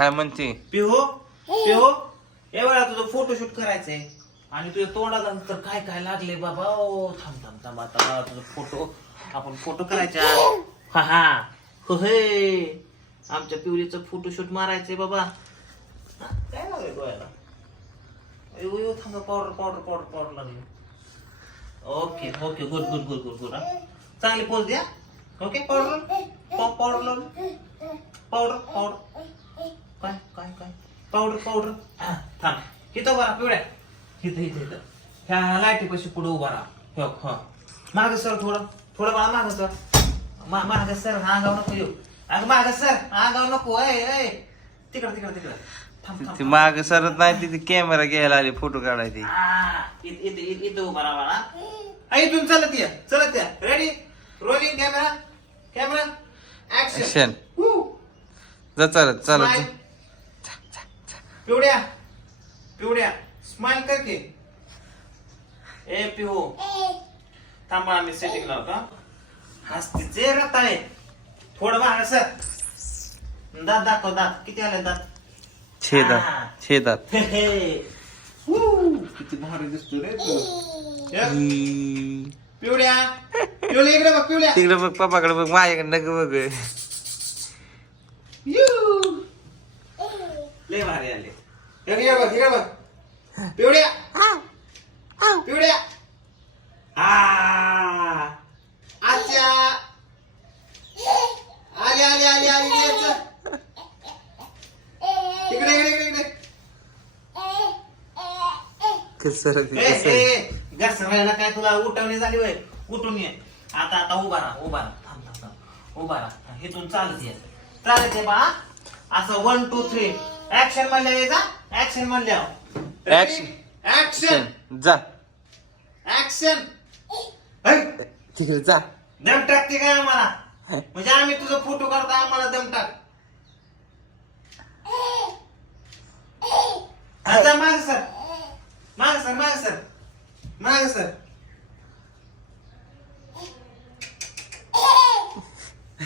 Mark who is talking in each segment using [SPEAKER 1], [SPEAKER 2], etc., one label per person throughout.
[SPEAKER 1] काय म्हणते?
[SPEAKER 2] पिहो पिहो. या वेळा तुझं फोटोशूट करायचंय. आणि तुझ्या तोंडाला तर काय काय लागले बाबा? ओ थांब थांब थांब. आता मला तुझा फोटो आपण फोटो करायचा. हा हा. हो हे. आमच्या पिवलीचं फोटोशूट मारायचंय बाबा. काय लागले डोळ्याला अयो, अयो, थांबा पावडर पावडर पावडर पावडर लागली okay okay good good good good good चांगली पोच द्या. ओके पावडर पाव- पावडर लावली पावडर पावडर काय काय काय? पावडर पावडर हा, थांब. इथं बरा पिवड्या इथं इथं इथं. ह्या लाईटी पैसे पुढे उभा राहा. हो हो. माग सर थोडं. थोडं मला माग सर. माग सर अंगाव नको येऊ. अगं माग सर अंगाव नको. ऐ ऐ. तिकडं तिकडं तिकडं.
[SPEAKER 1] ती माग सरत नाही तिथे कॅमेरा घ्यायला आली फोटो काढायची
[SPEAKER 2] इथं इथं इथं इथं उभा राहा बाळा. इथून चलत या चलत या. Ready rolling camera camera action
[SPEAKER 1] action जा चालत चालत
[SPEAKER 2] पिवड्या पिवड्या स्माइल कर के. ए पिहू थांबा आम्ही सेटिंग लावतो. हसतीचे रत आहे थोडं माग सर दात दाखव दात. किती आले दात?
[SPEAKER 1] छेदात छेदात.
[SPEAKER 2] हे, हे. वू, किती भारी दिसतो रे तू. या, पिवड्या पिवल्या इकडे बघ पिवड्या
[SPEAKER 1] तिकडे बघ पप्पाकडे बघ माझ्याकडे नग बघ.
[SPEAKER 2] यू. लय भारी आले. इकडे बघ इकडे बघ. पिवड्या पिवड्या आ. अच्छा आली आली. इकडे इकडे इकडे इकडे. काय तुला उठवणी झाली वय उठून ये. आता आता उभा राहा उभा राहा. थांब थांब थांब. उभा राहा. इथून चालत ये. चालत ये बा असं वन टू थ्री ऍक्शन म्हणल्या यायचा ऍक्शन म्हणल्या.
[SPEAKER 1] Action.
[SPEAKER 2] ऍक्शन
[SPEAKER 1] जा.
[SPEAKER 2] ऍक्शन
[SPEAKER 1] तिकडे जा.
[SPEAKER 2] दम टाकते काय आम्हाला? म्हणजे आम्ही तुझा फोटो काढता आम्हाला दम टाक. आता माग सर. माग सर माग सर. माग सर.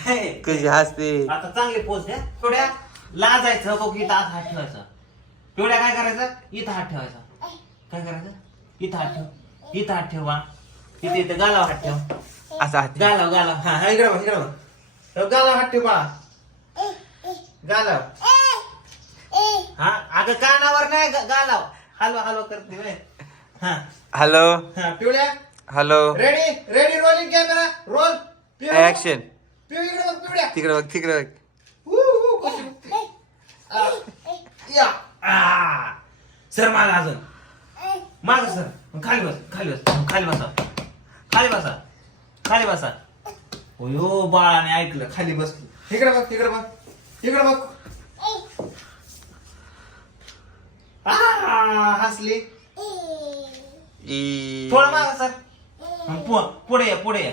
[SPEAKER 2] हे,
[SPEAKER 1] कशी हसते.
[SPEAKER 2] आता चांगली पोच द्या. थोड्या. लाजायचं बघ इथं हात हात ठेवायचा. पिवड्या काय करायचं? इथं हात ठेवायचा. काय करायचं? इथं हात ठेव. इथं हात ठेवा इथे इथं गालावर हात ठेव.
[SPEAKER 1] असा हात
[SPEAKER 2] गालाव गालाव हा हा, इकडे बघ इकडे बघ. हो, गालाव हात ठेव बाळा. गालाव हा अगं कानावर नाही ग- गालाव हलवा हलवा करते व्हय. हा.
[SPEAKER 1] हॅलो
[SPEAKER 2] हा पिवड्या
[SPEAKER 1] hello
[SPEAKER 2] ready ready rolling camera roll
[SPEAKER 1] action
[SPEAKER 2] इकडे बघ पिवड्या
[SPEAKER 1] तिकडे बघ तिकडे बघ
[SPEAKER 2] Woo, woo, कशी बघते? आ, या आ. सर माग अजून माग सर. खाली बस खाली बस. खाली बसा. खाली बसा. खाली बसा. हो बाळाने ऐकलं. खाली बस. तिकडे बघ तिकडे बघ. तिकडे बघ. आ, हसली.
[SPEAKER 1] ई
[SPEAKER 2] थोडं माग सर. पु- पुढे ये पुढे ये.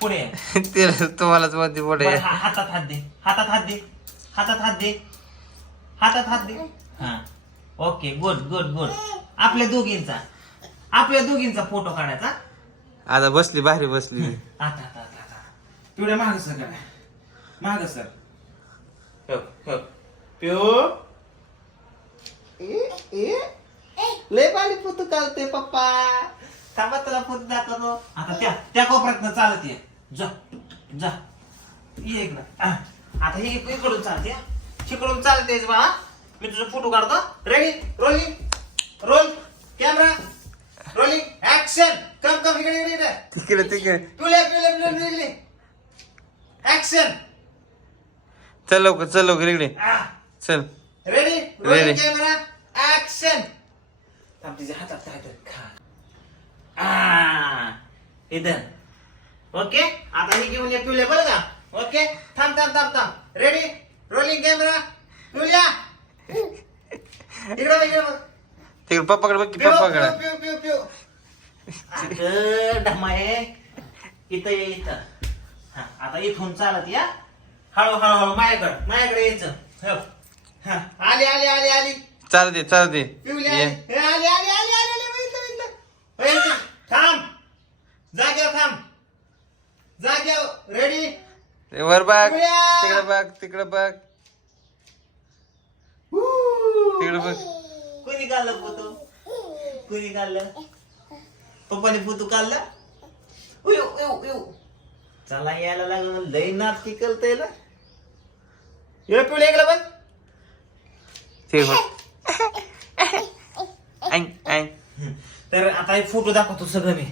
[SPEAKER 2] पुढे ये.
[SPEAKER 1] तिला तुम्हालाच म्हणते पुढे
[SPEAKER 2] बरं, हा- हातात हात दे. हातात हात दे. हातात हात दे. हातात हात दे. हा. ओके गुड गुड गुड आपल्या दोघींचा. आपल्या दोघींचा फोटो काढायचा.
[SPEAKER 1] आता बसली बाहेर बसली.
[SPEAKER 2] आता आता आता आता. पिवड्या माग सर काय माग सर. पिऊ ए ए. लय बाली फोटो काढते पप्पा. थांबा तुला फोटो दाखवतो. आता त्या त्या कोपऱ्यात चालत. ये जा जा. ये इकडं. आ, आता हे इकडून चालते हा. इकडून चालतेच बा. मी तुझा फोटो काढतो. Ready rolling roll camera rolling action come come इकडे इकडे इकडे.
[SPEAKER 1] तिकडे तिकडे.
[SPEAKER 2] पिवल्या पिवल्या पिवल्या पिवल्या ऍक्शन
[SPEAKER 1] चल लवकर चल लवकर इकडे. चल.
[SPEAKER 2] Ready
[SPEAKER 1] Ready.
[SPEAKER 2] Rolling camera action थांब तिच्या हातात काय तर खा. आ. इथं ओके आता हे घेऊन ये पिवल्या बरं का ओके थांब थांब थांब थांब रेडी रोलिंग कॅमेरा पिवल्या इकडे बघ, इकडे बघ.
[SPEAKER 1] तिकडे पप्पाकडे बघ की
[SPEAKER 2] पिऊ,
[SPEAKER 1] पप्पाकडे
[SPEAKER 2] पिऊ, पिऊ, पिऊ, पिऊ. अगं, ढमाये इथं ये इथं हा आता इथून चालत या हळू हळू हळू माझ्याकडे माझ्याकडे यायचं हो. हा आली आली आली आली
[SPEAKER 1] चालू दे चालू दे
[SPEAKER 2] पिवली आली
[SPEAKER 1] ये.
[SPEAKER 2] हे, आली आली आली आली. हो. थांब जाग्यावर थांब जाग्यावर रेडी
[SPEAKER 1] वर बघ. तिकडे बघ तिकडे बघ बघ
[SPEAKER 2] कोणी काढलं फोटो? कोणी काढलं? पप्पाने फोटो काढला? उयो, उयो, उयो. चला यायला लागलं मग लई नाच की करता येईल ये पिवळे इकडे बघ.
[SPEAKER 1] ते बघ. ऐन
[SPEAKER 2] तर आता हे फोटो दाखवतो सगळं मी.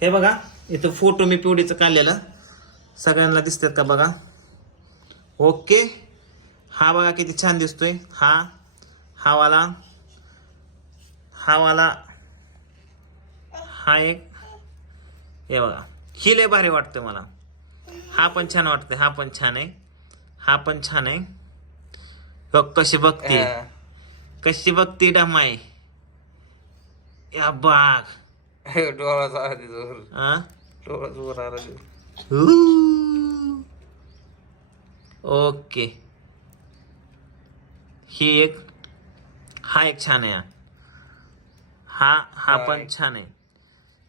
[SPEAKER 2] हे बघा इथं फोटो मी पिवडीचं काढलेलं. सगळ्यांना दिसतात का बघा? ओके. हा बघा किती छान दिसतोय. हा हा वाला हा वाला हा एक. हे बघा ही लय भारी वाटतं मला. हा पण छान वाटतंय हा पण छान आहे. हा पण छान आहे. बघ कशी बघते. कशी बघते डमाई. या बाग.
[SPEAKER 1] डोळा.
[SPEAKER 2] ओके. ही एक हा एक छान आहे. हा हा पण छान आहे.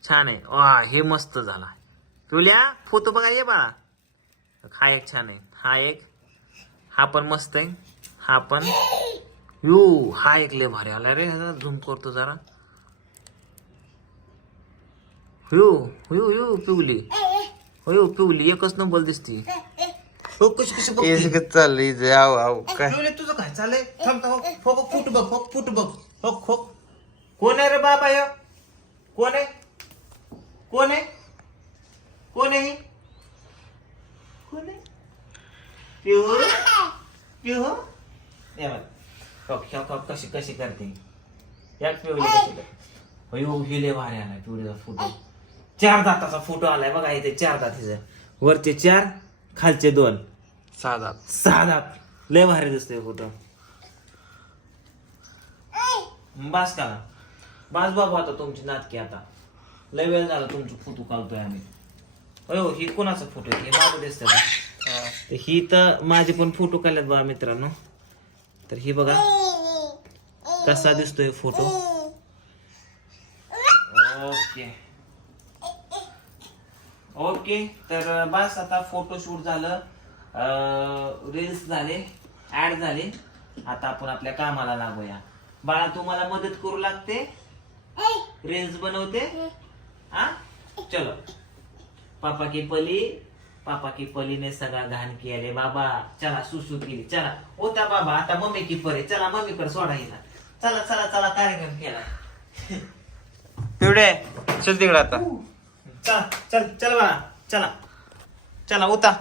[SPEAKER 2] छान आहे. वा हे मस्त झाला. तुल्या फोटो बघा ये बाळा हा एक छान आहे. हा एक हा पण मस्त आहे. हा पण. यू हा एक लय भारी आला रे. झूम करतो जरा. यू यू यू पिवली. हो पिवली. एकच नंबर दिसती. हो कशी कशी बघती?
[SPEAKER 1] चाललंय इथे. आव आव काय?
[SPEAKER 2] पिवले तुझं काय चाललंय? थांब थांब हो हो फुट बघ हो फुट बघ. हो हो. कोण आहे रे बाबा ह्यो? कोण आहे? कोण आहे? कोण आहे ही? कोण आहे? पिहू पिहू ये बघ. कशी कशी करते? याक पिवली कशी करते? अयो हिले भारी आलाय पिवळीचा फोटो. चार दाताचा फोटो आलाय बघा इथे चार दातीचा. वरचे चार खालचे दोन.
[SPEAKER 1] साधा
[SPEAKER 2] सहा दात लय भारी दिसतोय फोटो. बास करा. बास बाबू आता तुमची नाटकी आता. लय वेळ झाला तुमचे फोटो काढतोय आम्ही. अयो ही कोणाचा फोटो आहे? हे माझं दिसतंय का? तर ही तर माझे पण फोटो काढल्यात बघा मित्रांनो. तर ही बघा. कसा दिसतोय फोटो? ओके. ओके. तर बस आता फोटोशूट झालं. रील्स झाले ऍड झाले. आता आपण आपल्या कामाला लागूया. बाळा तुम्हाला मदत करू लागते? रील्स बनवते? हा. चलो. पापा की पली पापा की पली ने सगळा घाण केले. बाबा चला सुसू केली. चला. होता बाबा आता मम्मी की परी. चला मम्मी कर सोडा हिला. चला चला चला कार्यक्रम केला.
[SPEAKER 1] पिवडे चल तिकडे आता.
[SPEAKER 2] चला चल चल बाळा. चला. चला उता